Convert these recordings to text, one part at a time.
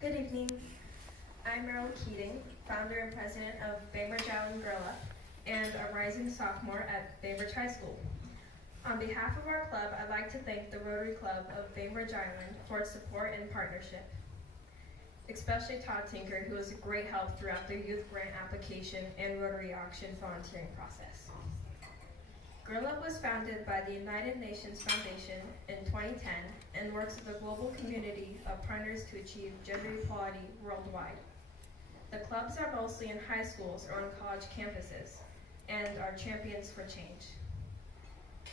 Good evening. I'm Merrill Keating, founder and president of Bainbridge Rotary and a rising sophomore at Bainbridge High School. On behalf of our club, I'd like to thank the Rotary Club of Bainbridge Island for its support and partnership, especially Todd Tinker, who was a great help throughout the youth grant application and Rotary auction volunteering process. Girl Up was founded by the United Nations Foundation in 2010 and works with a global community of partners to achieve gender equality worldwide. The clubs are mostly in high schools or on college campuses and are champions for change.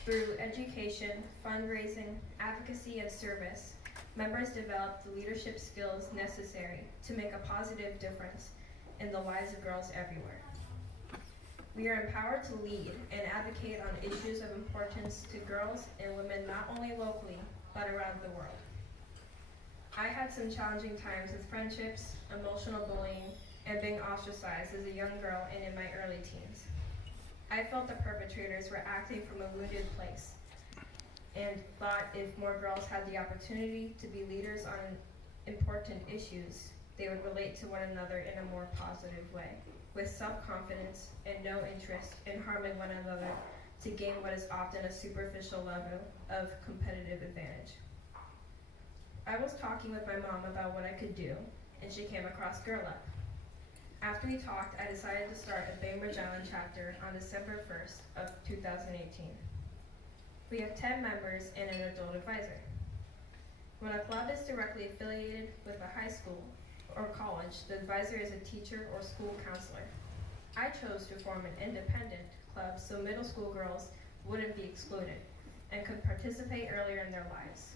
Through education, fundraising, advocacy, and service, members develop the leadership skills necessary to make a positive difference in the lives of girls everywhere. We are empowered to lead and advocate on issues of importance to girls and women not only locally, but around the world. I had some challenging times with friendships, emotional bullying, and being ostracized as a young girl and in my early teens. I felt the perpetrators were acting from a wounded place and thought if more girls had the opportunity to be leaders on important issues, they would relate to one another in a more positive way, with self-confidence and no interest in harming one another to gain what is often a superficial level of competitive advantage. I was talking with my mom about what I could do, and she came across Girl Up. After we talked, I decided to start a Bainbridge Island chapter on December 1st of 2018. We have 10 members and an adult advisor. When a club is directly affiliated with a high school or college, the advisor is a teacher or school counselor. I chose to form an independent club so middle school girls wouldn't be excluded and could participate earlier in their lives,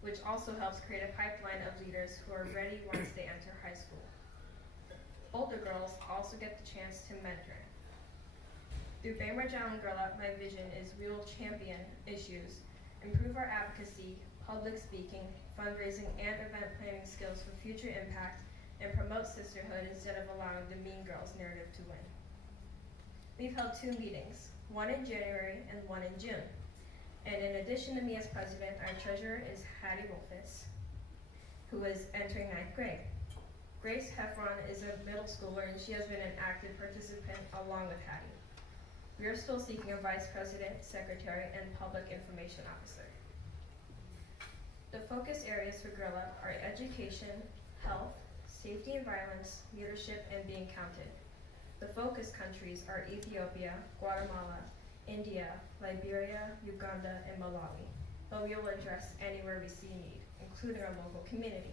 which also helps create a pipeline of leaders who are ready once they enter high school. Older girls also get the chance to mentor. Through Bainbridge Island Girl Up, my vision is we will champion issues, improve our advocacy, public speaking, fundraising, and event planning skills for future impact, and promote sisterhood instead of allowing the mean girls narrative to win. We've held 2 meetings, one in January and one in June. And in addition to me as president, our treasurer is Hattie Rulffes, who is entering 9th grade. Grace Heffron is a middle schooler, and she has been an active participant along with Hattie. We are still seeking a vice president, secretary, and public information officer. The focus areas for Girl Up are education, health, safety and violence, leadership, and being counted. The focus countries are Ethiopia, Guatemala, India, Liberia, Uganda, and Malawi, but we will address anywhere we see need, including our local community.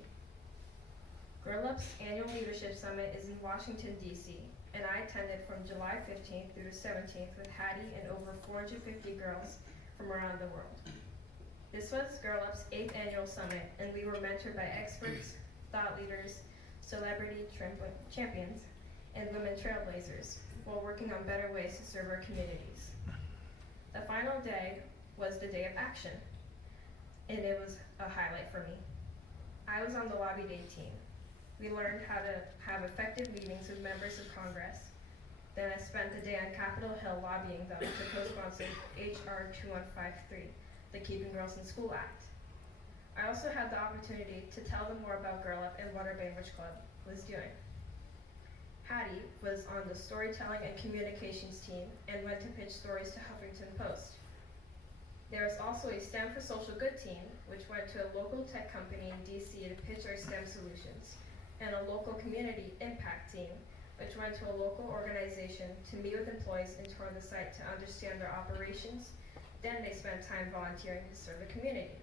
Girl Up's annual leadership summit is in Washington, D.C., and I attended from July 15th through the 17th with Hattie and over 450 girls from around the world. This was Girl Up's 8th annual summit, and we were mentored by experts, thought leaders, celebrity champions, and women trailblazers while working on better ways to serve our communities. The final day was the day of action, and it was a highlight for me. I was on the lobby day team. We learned how to have effective meetings with members of Congress. Then I spent the day on Capitol Hill lobbying them to co-sponsor H.R. 2153, the Keeping Girls in School Act. I also had the opportunity to tell them more about Girl Up and what our Bainbridge Club was doing. Hattie was on the storytelling and communications team and went to pitch stories to Huffington Post. There was also a STEM for Social Good team, which went to a local tech company in DC to pitch our STEM solutions, and a local community impact team, which went to a local organization to meet with employees and tour the site to understand their operations. Then they spent time volunteering to serve the community.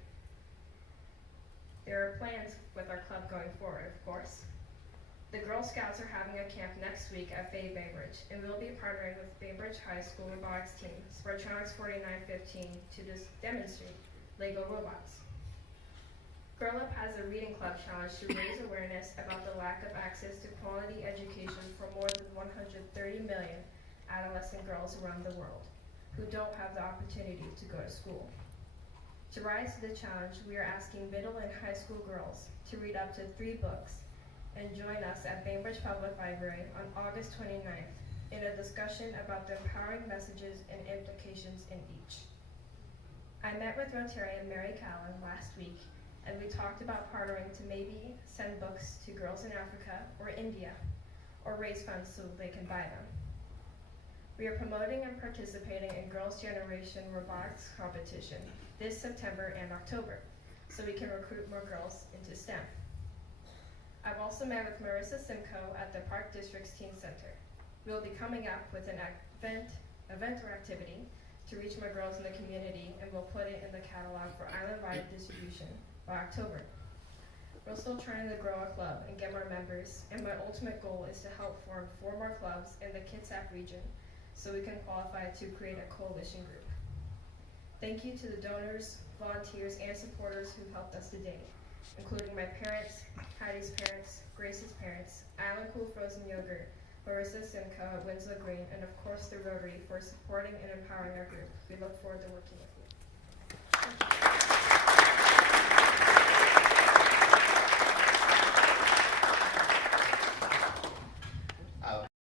There are plans with our club going forward, of course. The Girl Scouts are having a camp next week at Bainbridge, and we'll be partnering with Bainbridge High School robotics team, Sportronics 4915, to demonstrate Lego robots. Girl Up has a reading club challenge to raise awareness about the lack of access to quality education for more than 130 million adolescent girls around the world who don't have the opportunity to go to school. To rise to the challenge, we are asking middle and high school girls to read up to 3 books and join us at Bainbridge Public Library on August 29th in a discussion about the empowering messages and implications in each. I met with Rotarian Mary Callan last week and we talked about partnering to maybe send books to girls in Africa or India, or raise funds so they can buy them. We are promoting and participating in Girls' Generation Robotics Competition this September and October, so we can recruit more girls into STEM. I've also met with Marissa Simcoe at the Park District's Teen Center. We will be coming up with an event or activity to reach more girls in the community, and we'll put it in the catalog for island-wide distribution by October. We're still trying to grow a club and get more members, and my ultimate goal is to help form 4 more clubs in the Kitsap region so we can qualify to create a coalition group. Thank you to the donors, volunteers, and supporters who've helped us today, including my parents, Hattie's parents, Grace's parents, Island Cool Frozen Yogurt, Marissa Simcoe at Winslow Green, and of course the Rotary for supporting and empowering our group. We look forward to working with you.